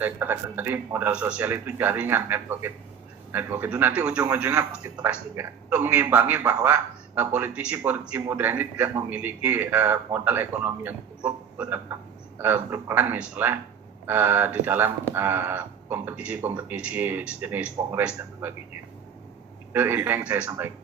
saya katakan tadi, modal sosial itu jaringan, network itu nanti ujung-ujungnya pasti trust juga. Untuk mengimbangi bahwa politisi muda ini tidak memiliki modal ekonomi yang cukup untuk dapat berperan misalnya di dalam kompetisi sejenis kongres dan sebagainya. Itu yang saya sampaikan.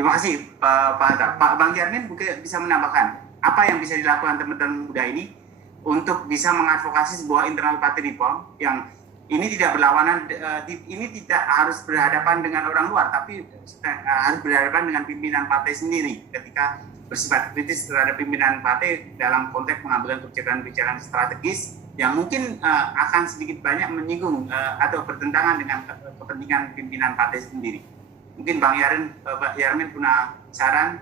Terima kasih Pak Hatta. Pak Bang Yarmin mungkin bisa menambahkan apa yang bisa dilakukan teman-teman muda ini untuk bisa mengadvokasi sebuah internal party reform yang ini tidak berlawanan, ini tidak harus berhadapan dengan orang luar, tapi harus berhadapan dengan pimpinan partai sendiri ketika bersifat kritis terhadap pimpinan partai dalam konteks mengambil kebijakan-kebijakan strategis yang mungkin akan sedikit banyak menyinggung atau bertentangan dengan kepentingan pimpinan partai sendiri. Mungkin Bang Yarmin punya saran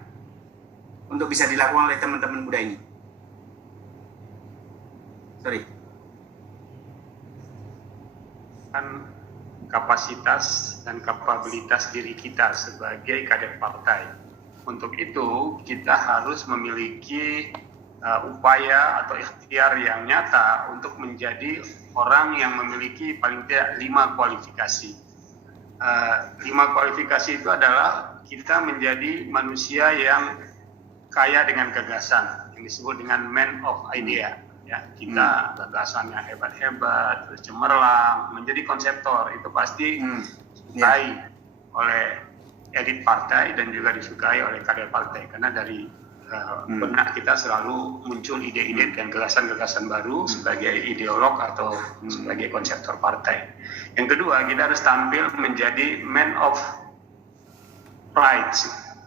untuk bisa dilakukan oleh teman-teman muda ini. Kan kapasitas dan kapabilitas diri kita sebagai kader partai. Untuk itu kita harus memiliki upaya atau ikhtiar yang nyata untuk menjadi orang yang memiliki paling tidak 5 kualifikasi. 5 kualifikasi itu adalah kita menjadi manusia yang kaya dengan gagasan, yang disebut dengan man of idea. Ya, kita gagasannya hebat-hebat, terus cemerlang, menjadi konseptor, itu pasti disukai oleh elit partai dan juga disukai oleh kader partai, karena dari benak kita selalu muncul ide-ide dan gagasan-gagasan baru sebagai ideolog atau sebagai konseptor partai. Yang kedua, kita harus tampil menjadi man of pride,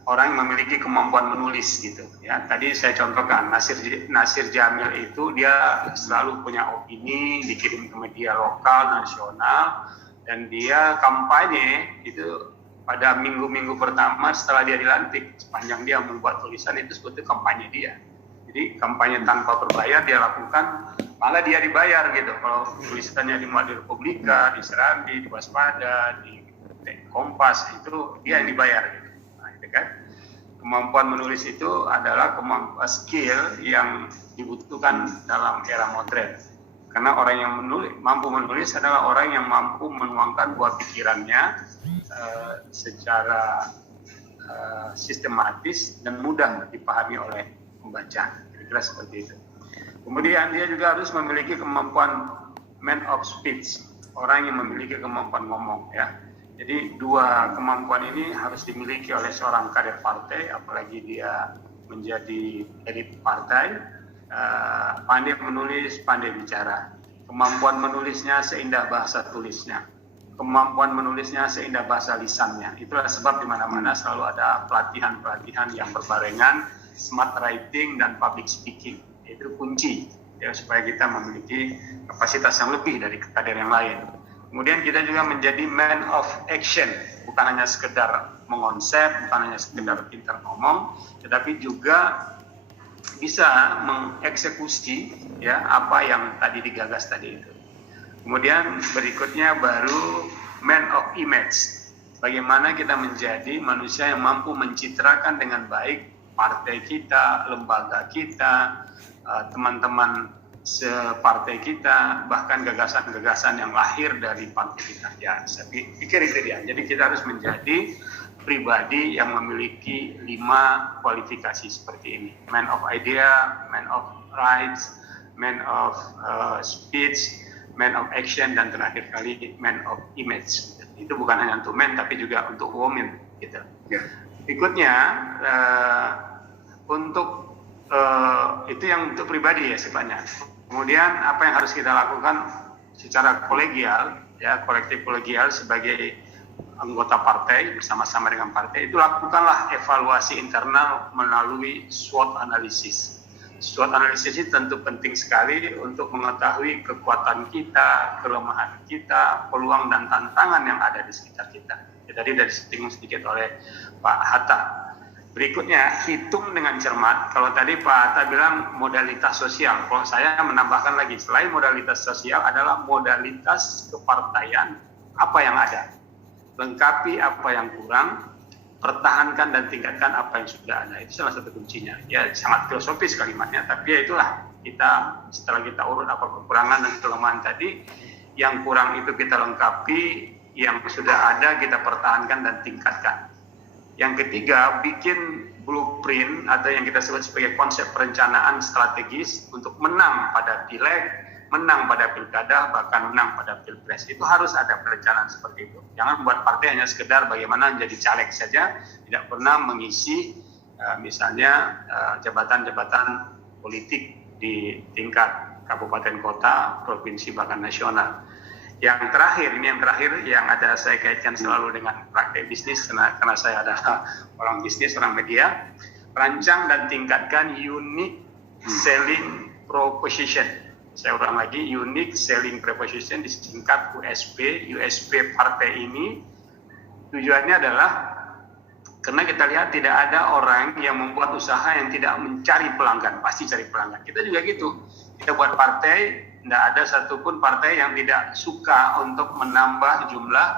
orang yang memiliki kemampuan menulis gitu ya. Tadi saya contohkan Nasir Jamil itu dia selalu punya opini, dikirim ke media lokal, nasional, dan dia kampanye itu pada minggu-minggu pertama setelah dia dilantik, sepanjang dia membuat tulisan itu sebetulnya kampanye dia. Jadi kampanye tanpa berbayar dia lakukan, malah dia dibayar gitu. Kalau tulisannya dimuat di Republika, di Serambi, di Waspada, di Kompas, itu dia yang dibayar gitu. Nah, itu kan. Kemampuan menulis itu adalah kemampuan skill yang dibutuhkan dalam era modern. Karena orang yang mampu menulis adalah orang yang mampu menuangkan buah pikirannya secara sistematis dan mudah dipahami oleh pembaca. Kira-kira seperti itu. Kemudian dia juga harus memiliki kemampuan man of speech, orang yang memiliki kemampuan ngomong ya. Jadi 2 kemampuan ini harus dimiliki oleh seorang kader partai, apalagi dia menjadi elit partai, pandai menulis, pandai bicara. Kemampuan menulisnya seindah bahasa tulisnya, kemampuan menulisnya seindah bahasa lisannya. Itulah sebab di mana-mana selalu ada pelatihan-pelatihan yang berbarengan, smart writing dan public speaking. Itu kunci ya, supaya kita memiliki kapasitas yang lebih dari kader yang lain. Kemudian kita juga menjadi man of action, bukan hanya sekedar mengonsep, bukan hanya sekedar pintar ngomong, tetapi juga bisa mengeksekusi ya apa yang tadi digagas tadi itu. Kemudian berikutnya baru man of image, bagaimana kita menjadi manusia yang mampu mencitrakan dengan baik partai kita, lembaga kita, teman-teman separtai kita, bahkan gagasan-gagasan yang lahir dari partai kita. Ya, saya pikir itu dia. Jadi kita harus menjadi pribadi yang memiliki 5 kualifikasi seperti ini. Man of idea, man of rights, man of speech, man of action, dan terakhir kali man of image. Itu bukan hanya untuk men, tapi juga untuk women. Gitu. Yeah. Berikutnya, untuk itu yang untuk pribadi ya sifatnya. Kemudian apa yang harus kita lakukan secara kolegial, ya kolektif kolegial sebagai anggota partai bersama-sama dengan partai, itu lakukanlah evaluasi internal melalui SWOT analisis. SWOT analisis ini tentu penting sekali untuk mengetahui kekuatan kita, kelemahan kita, peluang dan tantangan yang ada di sekitar kita. Ya, tadi sudah disinggung sedikit oleh Pak Hatta. Berikutnya, hitung dengan cermat. Kalau tadi Pak Hatta bilang modalitas sosial, kalau saya menambahkan lagi, selain modalitas sosial adalah modalitas kepartaian, apa yang ada. Lengkapi apa yang kurang, pertahankan dan tingkatkan apa yang sudah ada. Itu salah satu kuncinya. Ya, sangat filosofis kalimatnya, tapi ya itulah, kita setelah kita urut apa kekurangan dan kelemahan tadi, yang kurang itu kita lengkapi, yang sudah ada kita pertahankan dan tingkatkan. Yang ketiga, bikin blueprint atau yang kita sebut sebagai konsep perencanaan strategis untuk menang pada pileg, menang pada pilkada, bahkan menang pada pilpres. Itu harus ada perencanaan seperti itu. Jangan buat partai hanya sekedar bagaimana menjadi caleg saja, tidak pernah mengisi misalnya jabatan-jabatan politik di tingkat kabupaten kota, provinsi, bahkan nasional. Yang terakhir, yang ada saya kaitkan selalu dengan praktek bisnis, karena saya adalah orang bisnis, orang media. Rancang dan tingkatkan unique selling proposition. Saya ulang lagi, unique selling proposition, disingkat USP. USP partai ini tujuannya adalah karena kita lihat tidak ada orang yang membuat usaha yang tidak mencari pelanggan, pasti cari pelanggan. Kita juga gitu. Kita buat partai, tidak ada satupun partai yang tidak suka untuk menambah jumlah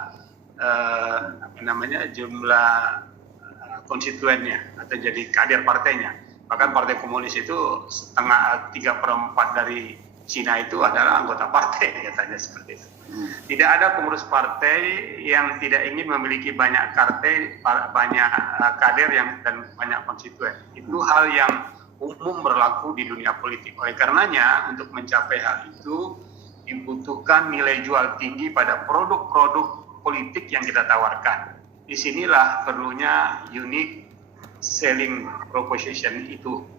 jumlah konstituennya atau jadi kader partainya. Bahkan Partai Komunis itu 3/4 dari Cina itu adalah anggota partai, katanya seperti itu. Tidak ada pengurus partai yang tidak ingin memiliki banyak kader dan banyak konstituen. Itu hal yang umum berlaku di dunia politik. Oleh karenanya, untuk mencapai hal itu dibutuhkan nilai jual tinggi pada produk-produk politik yang kita tawarkan. Disinilah perlunya unique selling proposition itu.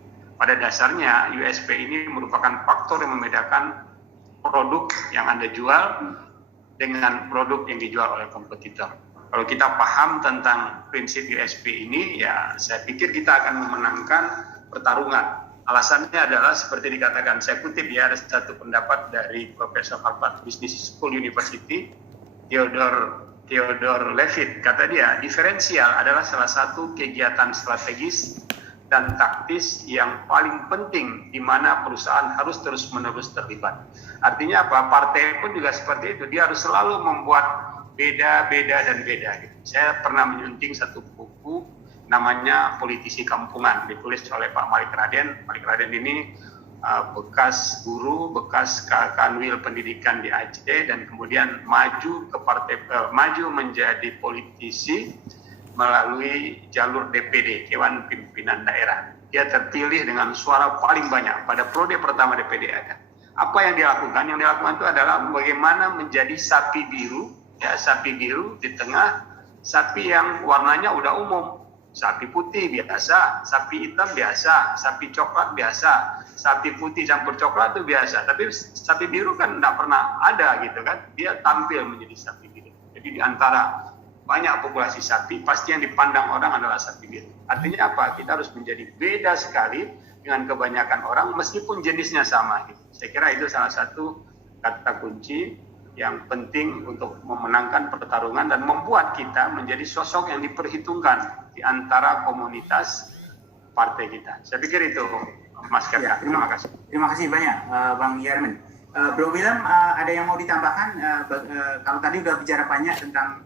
Pada dasarnya USP ini merupakan faktor yang membedakan produk yang Anda jual dengan produk yang dijual oleh kompetitor. Kalau kita paham tentang prinsip USP ini, ya saya pikir kita akan memenangkan pertarungan. Alasannya adalah seperti dikatakan, saya kutip ya, ada satu pendapat dari Profesor Harvard Business School University, Theodore Levitt, kata dia, diferensial adalah salah satu kegiatan strategis dan taktis yang paling penting di mana perusahaan harus terus-menerus terlibat. Artinya apa? Partai pun juga seperti itu, dia harus selalu membuat beda. Gitu. Saya pernah menyunting satu buku namanya Politisi Kampungan, ditulis oleh Pak Malik Raden. Malik Raden ini bekas guru, bekas kanwil pendidikan di Aceh, dan kemudian maju menjadi politisi melalui jalur DPD, Dewan Pimpinan Daerah. Dia terpilih dengan suara paling banyak pada periode pertama DPD ada. Apa yang dilakukan? Yang dilakukan itu adalah bagaimana menjadi sapi biru di tengah sapi yang warnanya udah umum. Sapi putih biasa, sapi hitam biasa, sapi coklat biasa, sapi putih campur coklat itu biasa. Tapi sapi biru kan tidak pernah ada gitu kan. Dia tampil menjadi sapi biru. Jadi di antara banyak populasi sapi, pasti yang dipandang orang adalah sapi biru. Artinya apa? Kita harus menjadi beda sekali dengan kebanyakan orang meskipun jenisnya sama. Gitu. Saya kira itu salah satu kata kunci yang penting untuk memenangkan pertarungan dan membuat kita menjadi sosok yang diperhitungkan di antara komunitas partai kita. Saya pikir itu, Mas Kaka. Ya, terima kasih. Terima kasih banyak, Bang Yarmin. Bro William, ada yang mau ditambahkan? Kalau tadi udah bicara banyak tentang